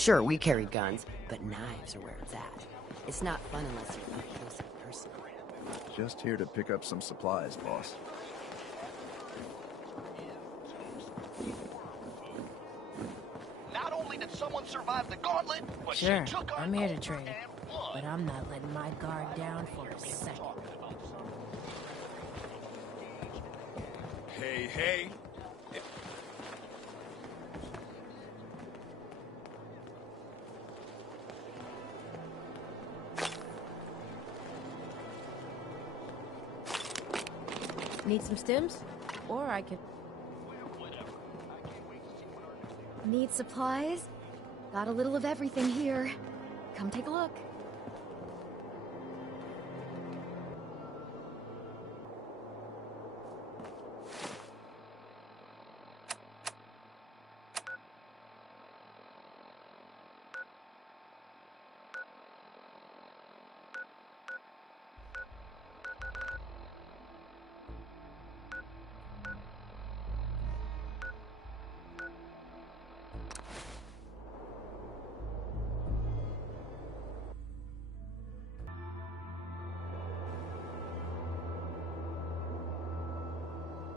Sure, we carry guns, but knives are where it's at. It's not fun unless you're up close and personal. Just here to pick up some supplies, boss. Not only did someone survive the gauntlet, but Sure, she took I'm here to trade it, but I'm not letting my guard down for a second. Hey. Need some stims? Or I could... Need supplies? Got a little of everything here. Come take a look.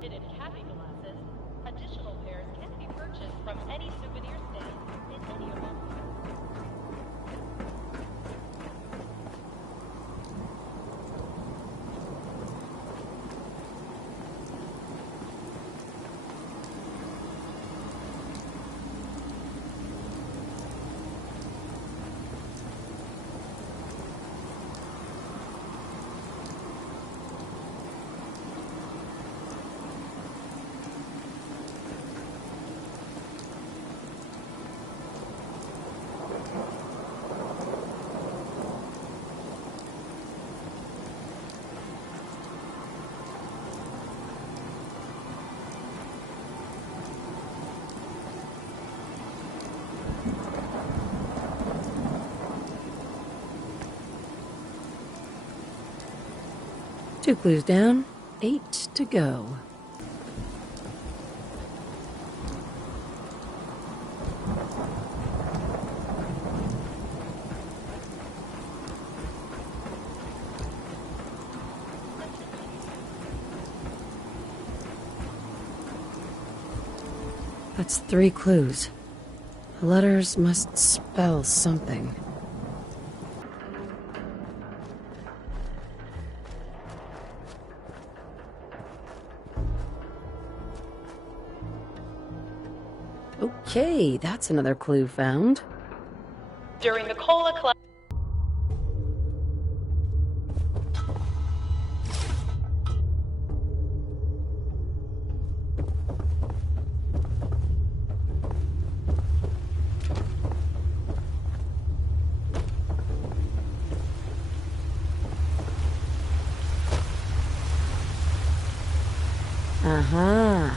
In cabby glasses, additional pairs can be purchased from any souvenir stand in any of our Two clues down, 8 to go. That's 3 clues. The letters must spell something. Okay, that's another clue found. During the cola club. Uh-huh.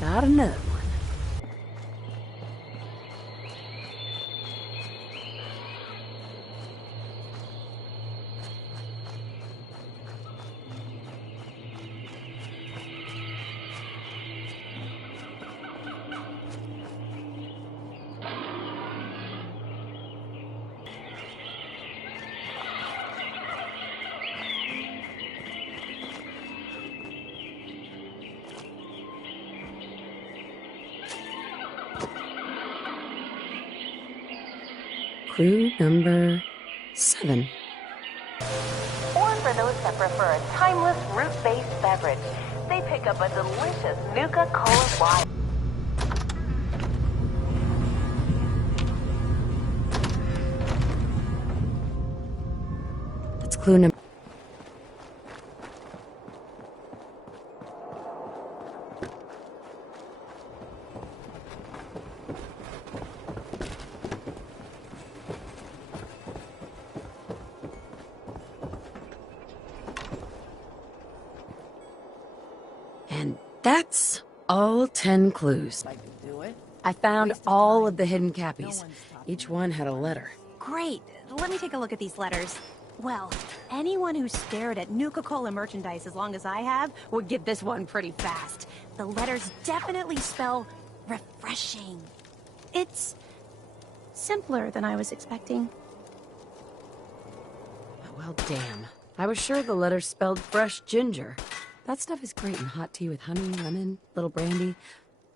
Got another one. Clue number 7. Or for those that prefer a timeless root-based beverage, they pick up a delicious Nuka World. That's clue number... And that's all 10 clues. I found all of the hidden cappies. Each one had a letter. Great. Let me take a look at these letters. Well, anyone who stared at Nuka-Cola merchandise as long as I have would get this one pretty fast. The letters definitely spell refreshing. It's simpler than I was expecting. Well, damn. I was sure the letter spelled fresh ginger. That stuff is great in hot tea with honey, lemon, little brandy,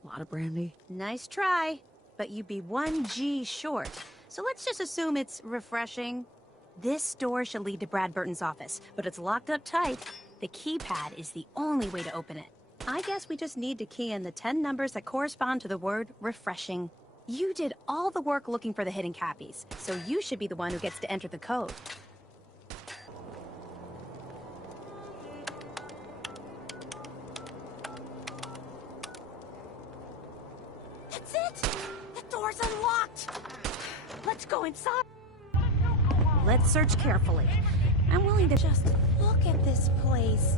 a lot of brandy. Nice try, but you'd be 1G short. So let's just assume it's refreshing. This door should lead to Brad Burton's office, but it's locked up tight. The keypad is the only way to open it. I guess we just need to key in the 10 numbers that correspond to the word refreshing. You did all the work looking for the hidden copies, so you should be the one who gets to enter the code. That's it! The door's unlocked! Let's go inside. Let's search carefully. I'm willing to just look at this place.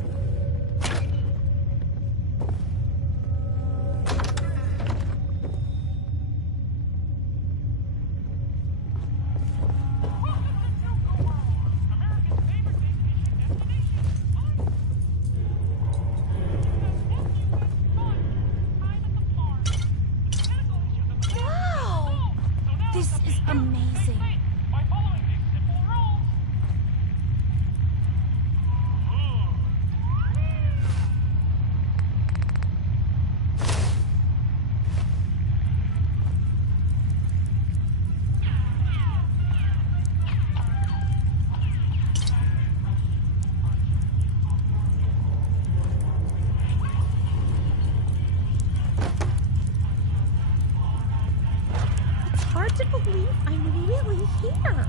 Wow! This is amazing. It's hard to believe I'm really here.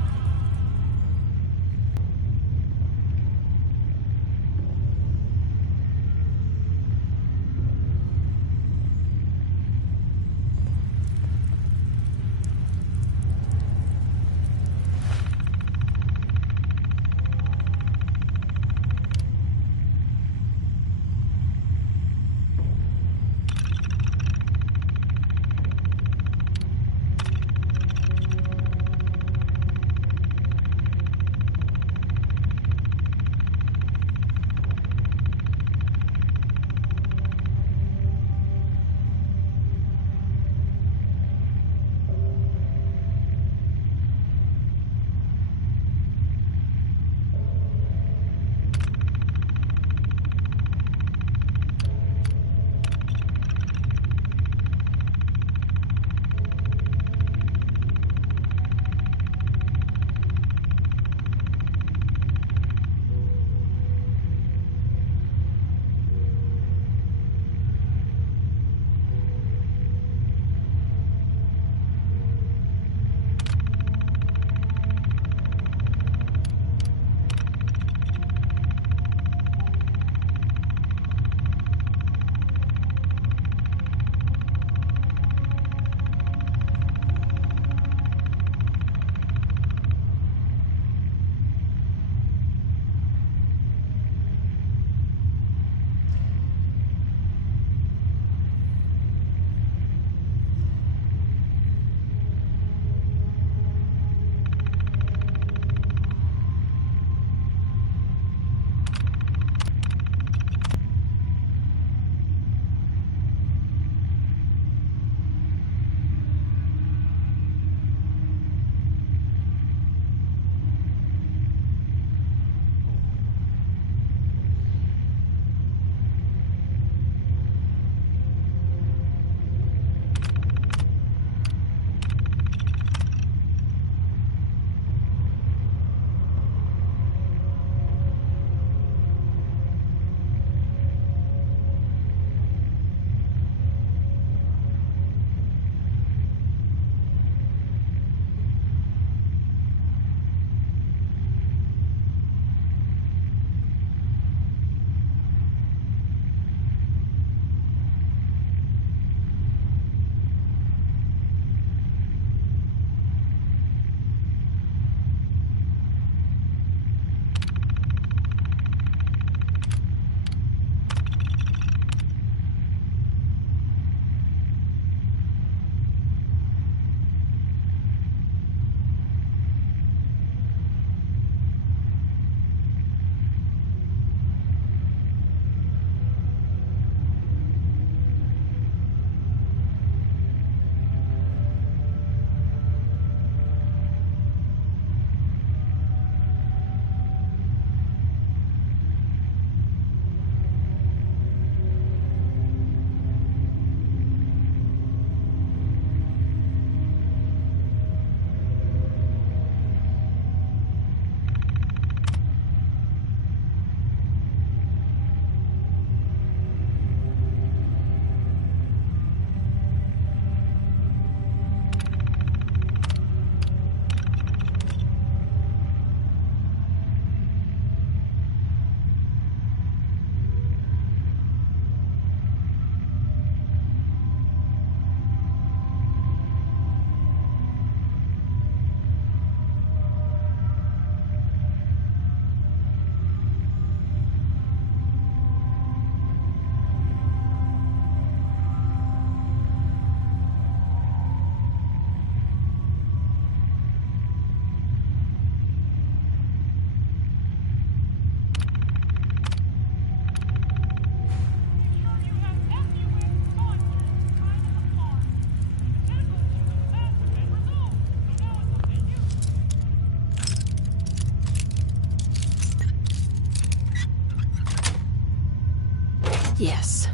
Yes.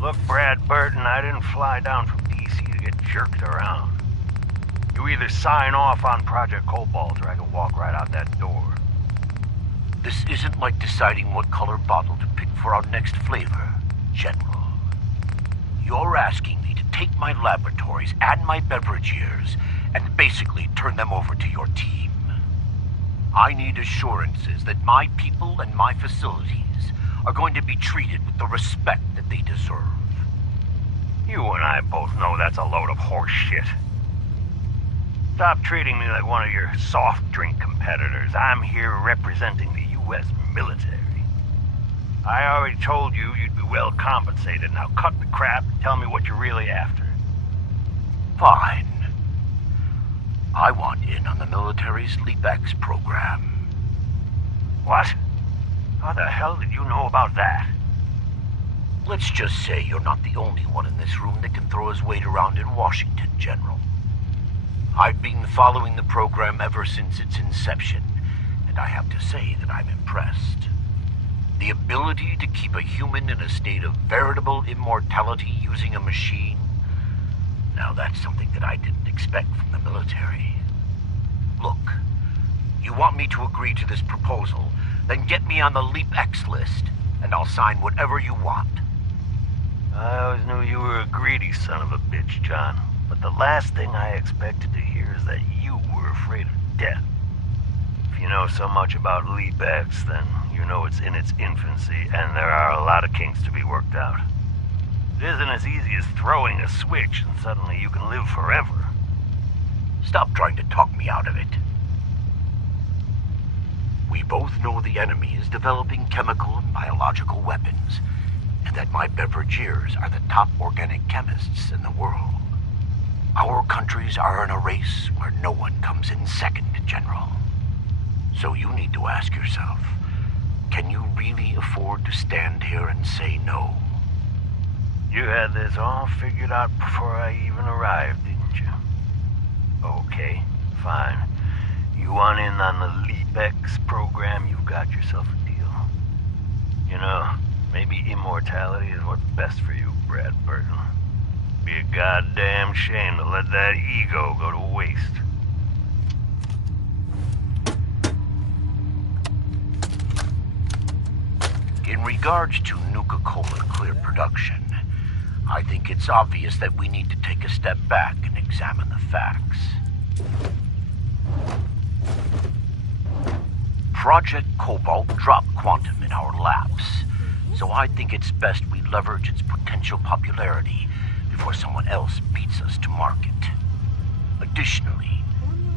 Look, Brad Burton, I didn't fly down from D.C. to get jerked around. You either sign off on Project Cobalt or I can walk right out that door. This isn't like deciding what color bottle to pick for our next flavor, General. You're asking me to take my laboratories and my beverage years and basically turn them over to your team. I need assurances that my people and my facilities are going to be treated with the respect that they deserve. You and I both know that's a load of horse shit. Stop treating me like one of your soft drink competitors. I'm here representing the U.S. military. I already told you you'd be well compensated. Now cut the crap and tell me what you're really after. Fine. I want in on the military's LeapX program. What? How the hell did you know about that? Let's just say you're not the only one in this room that can throw his weight around in Washington, General. I've been following the program ever since its inception, and I have to say that I'm impressed. The ability to keep a human in a state of veritable immortality using a machine, now that's something that I didn't expect from the military. Look, you want me to agree to this proposal, then get me on the LeapX list, and I'll sign whatever you want. I always knew you were a greedy son of a bitch, John. But the last thing I expected to hear is that you were afraid of death. If you know so much about LeapX, then you know it's in its infancy, and there are a lot of kinks to be worked out. It isn't as easy as throwing a switch and suddenly you can live forever. Stop trying to talk me out of it. We both know the enemy is developing chemical and biological weapons, and that my beverageers are the top organic chemists in the world. Our countries are in a race where no one comes in second, General. So you need to ask yourself, can you really afford to stand here and say no? You had this all figured out before I even arrived, didn't you? Okay, fine. You want in on the LeapX program, you've got yourself a deal. You know, maybe immortality is what's best for you, Brad Burton. Be a goddamn shame to let that ego go to waste. In regards to Nuka-Cola Clear production, I think it's obvious that we need to take a step back and examine the facts. Project Cobalt dropped quantum in our labs, so I think it's best we leverage its potential popularity before someone else beats us to market. Additionally,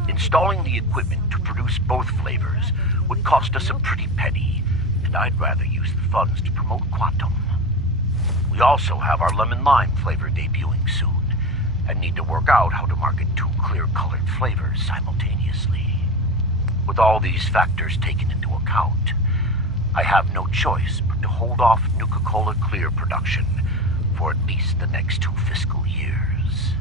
installing the equipment to produce both flavors would cost us a pretty penny, and I'd rather use the funds to promote quantum. We also have our lemon lime flavor debuting soon, and need to work out how to market two clear-colored flavors simultaneously. With all these factors taken into account, I have no choice but to hold off Nuka-Cola Clear production for at least the next 2 fiscal years.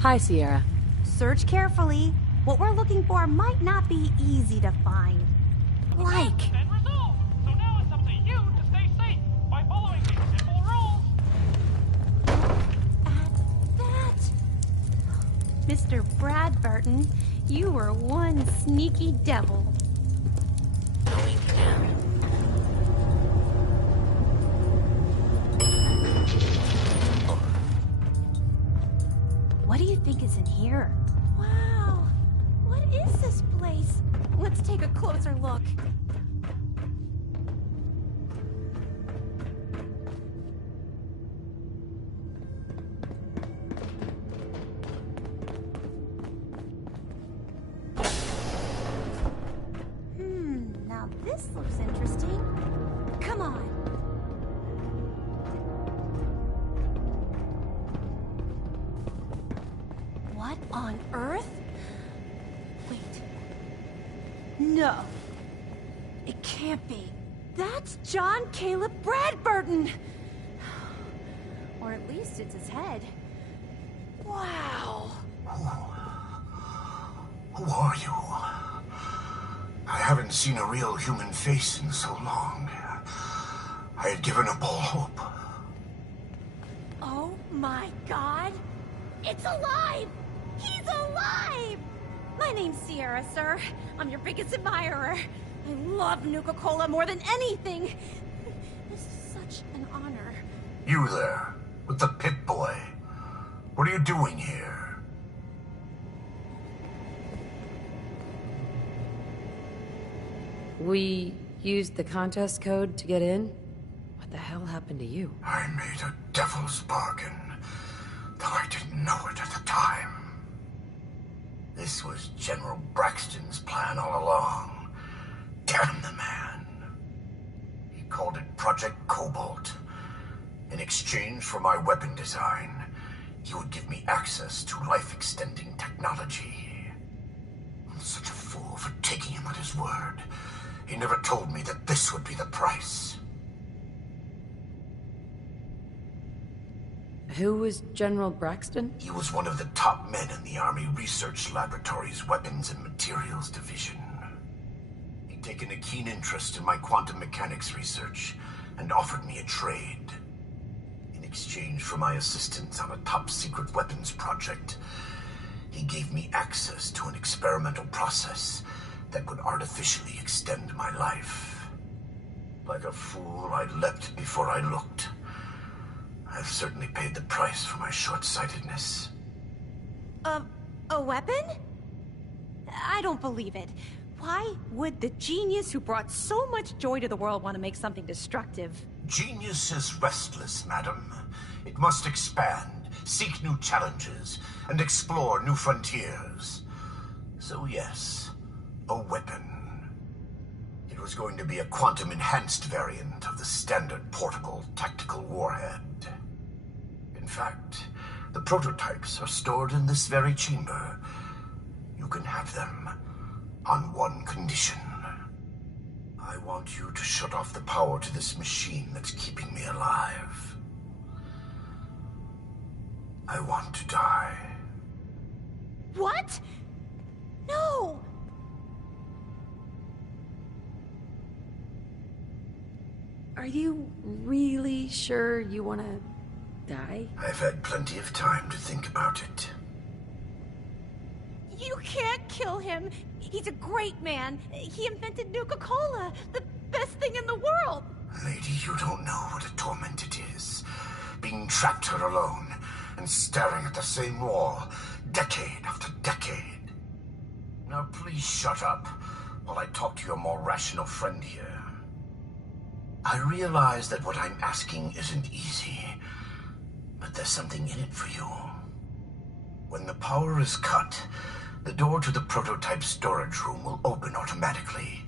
Hi, Sierra. Search carefully. What we're looking for might not be easy to find. Like... And resolved. So now it's up to you to stay safe by following these simple rules. At that... Mr. Brad Burton, you were one sneaky devil. What do you think is in here? Wow, what is this place? Let's take a closer look. What on earth? Wait. No. It can't be. That's John Caleb Bradburton! Or at least it's his head. Wow. Who are you? I haven't seen a real human face in so long. I had given up all hope. Oh my god! It's alive! He's alive! My name's Sierra, sir. I'm your biggest admirer. I love Nuka-Cola more than anything. This is such an honor. You there, with the Pip-Boy. What are you doing here? We used the contest code to get in? What the hell happened to you? I made a devil's bargain, though I didn't know it at the time. This was General Braxton's plan all along. Damn the man. He called it Project Cobalt. In exchange for my weapon design, he would give me access to life-extending technology. I'm such a fool for taking him at his word. He never told me that this would be the price. Who was General Braxton? He was one of the top men in the Army Research Laboratory's Weapons and Materials Division. He'd taken a keen interest in my quantum mechanics research and offered me a trade. In exchange for my assistance on a top-secret weapons project, he gave me access to an experimental process that would artificially extend my life. Like a fool, I leapt before I looked. I've certainly paid the price for my short-sightedness. A weapon? I don't believe it. Why would the genius who brought so much joy to the world want to make something destructive? Genius is restless, madam. It must expand, seek new challenges, and explore new frontiers. So yes, a weapon. It was going to be a quantum-enhanced variant of the standard portable tactical warhead. In fact, the prototypes are stored in this very chamber. You can have them on one condition. I want you to shut off the power to this machine that's keeping me alive. I want to die. What? No! Are you really sure you want to die? I've had plenty of time to think about it. You can't kill him. He's a great man. He invented Nuka-Cola, the best thing in the world. Lady, you don't know what a torment it is. Being trapped here alone and staring at the same wall, decade after decade. Now please shut up while I talk to your more rational friend here. I realize that what I'm asking isn't easy, but there's something in it for you. When the power is cut, the door to the prototype storage room will open automatically.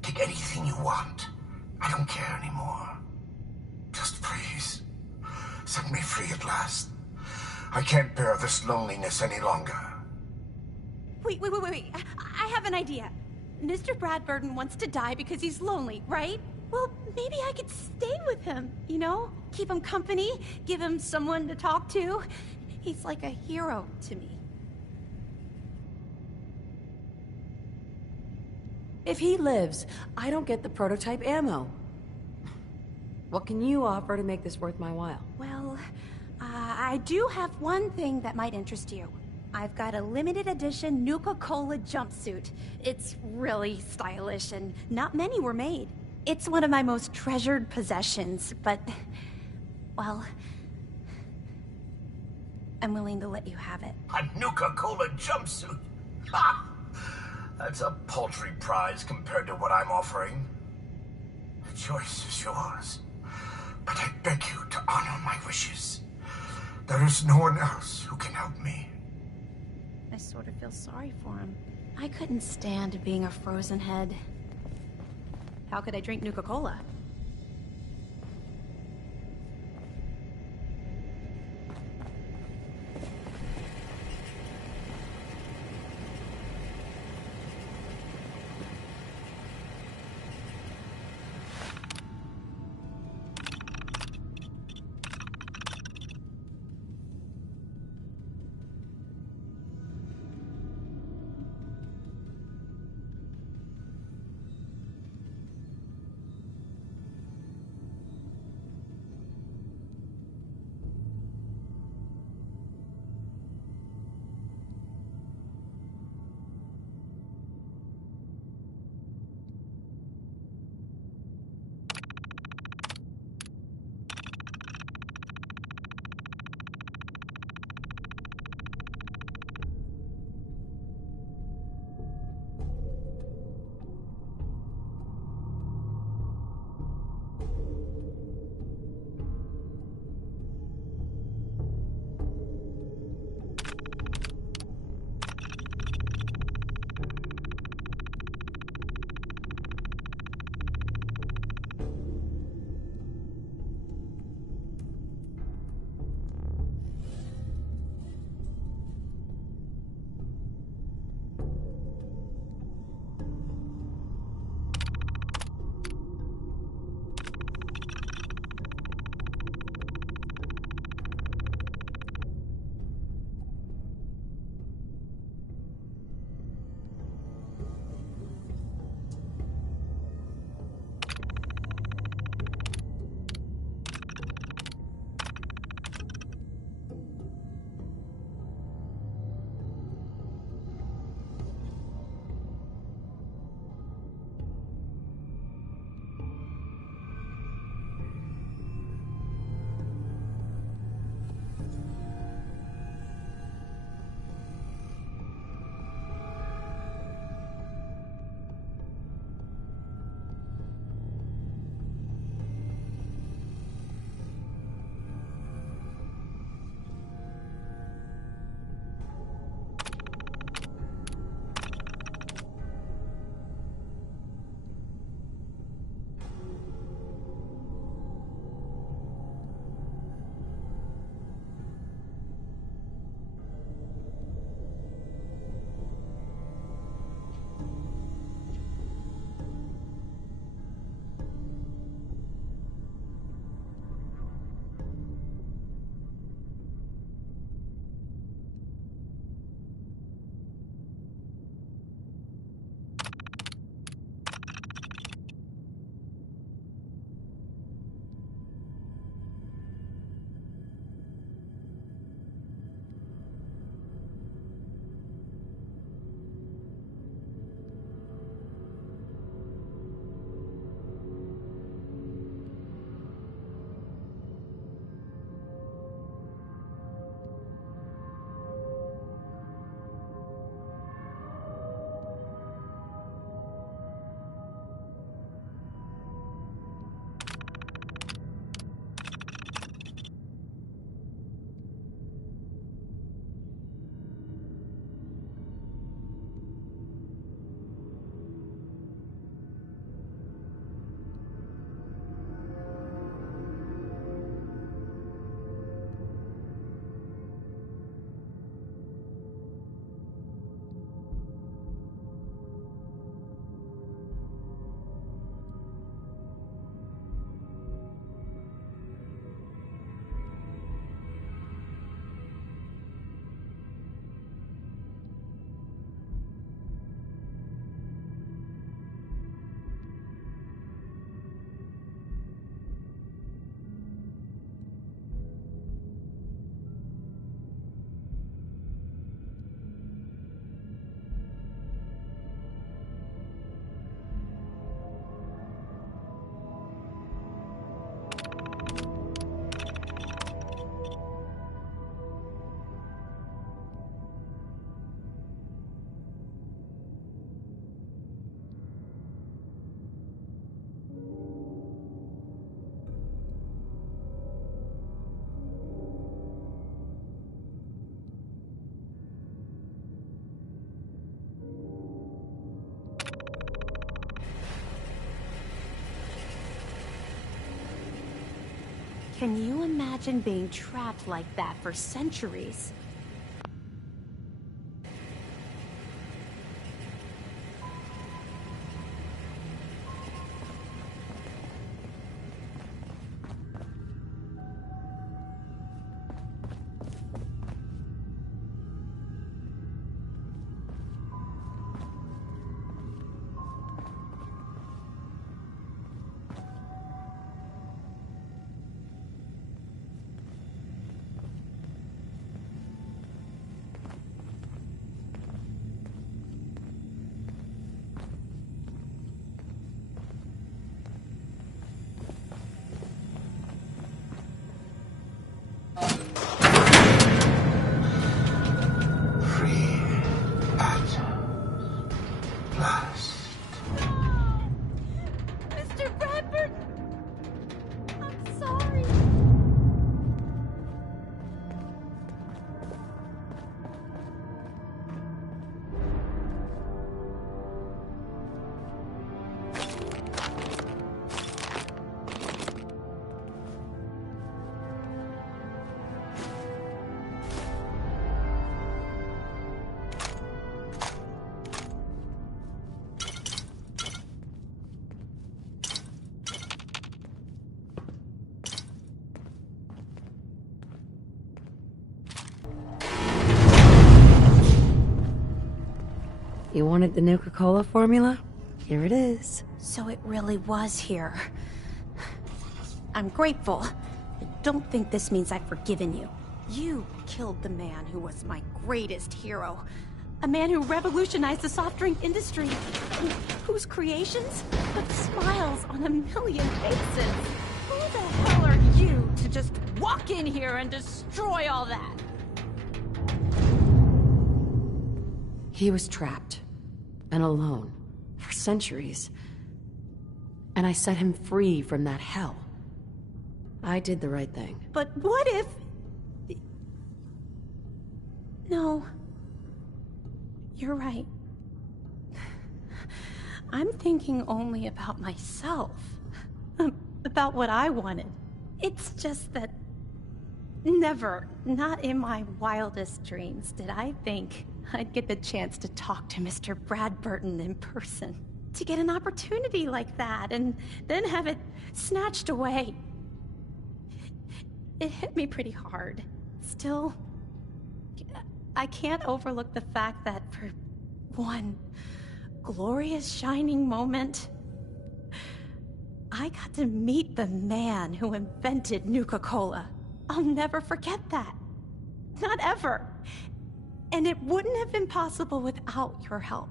Take anything you want. I don't care anymore. Just please, set me free at last. I can't bear this loneliness any longer. Wait. I have an idea. Mr. Bradburton wants to die because he's lonely, right? Well, maybe I could stay with him, you know? Keep him company, give him someone to talk to. He's like a hero to me. If he lives, I don't get the prototype ammo. What can you offer to make this worth my while? Well, I do have one thing that might interest you. I've got a limited edition Nuka-Cola jumpsuit. It's really stylish and not many were made. It's one of my most treasured possessions, but, well, I'm willing to let you have it. A Nuka-Cola jumpsuit? Ha! That's a paltry prize compared to what I'm offering. The choice is yours, but I beg you to honor my wishes. There is no one else who can help me. I sort of feel sorry for him. I couldn't stand being a frozen head. How could I drink Nuka-Cola? Can you imagine being trapped like that for centuries? Free at last. Mr. Bradford! I'm sorry. You wanted the Nuka-Cola formula? Here it is. So it really was here. I'm grateful. I don't think this means I've forgiven you. You killed the man who was my greatest hero. A man who revolutionized the soft drink industry. And whose creations put smiles on a million faces. Who the hell are you to just walk in here and destroy all that? He was trapped and alone for centuries. And I set him free from that hell. I did the right thing. But what if... No. You're right. I'm thinking only about myself. About what I wanted. It's just that... Never, not in my wildest dreams, did I think I'd get the chance to talk to Mr. Bradburton in person. To get an opportunity like that, and then have it snatched away. It hit me pretty hard. Still, I can't overlook the fact that for one glorious shining moment, I got to meet the man who invented Nuka-Cola. I'll never forget that. Not ever. And it wouldn't have been possible without your help.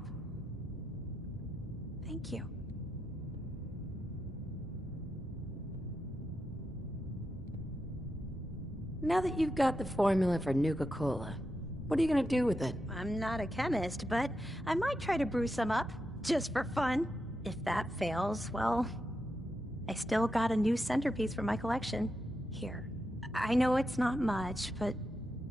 Thank you. Now that you've got the formula for Nuka-Cola, what are you gonna do with it? I'm not a chemist, but I might try to brew some up, just for fun. If that fails, well, I still got a new centerpiece for my collection. Here. I know it's not much, but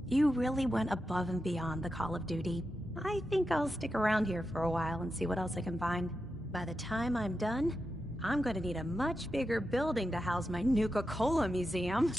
you really went above and beyond the Call of Duty. I think I'll stick around here for a while and see what else I can find. By the time I'm done, I'm gonna need a much bigger building to house my Nuka-Cola museum.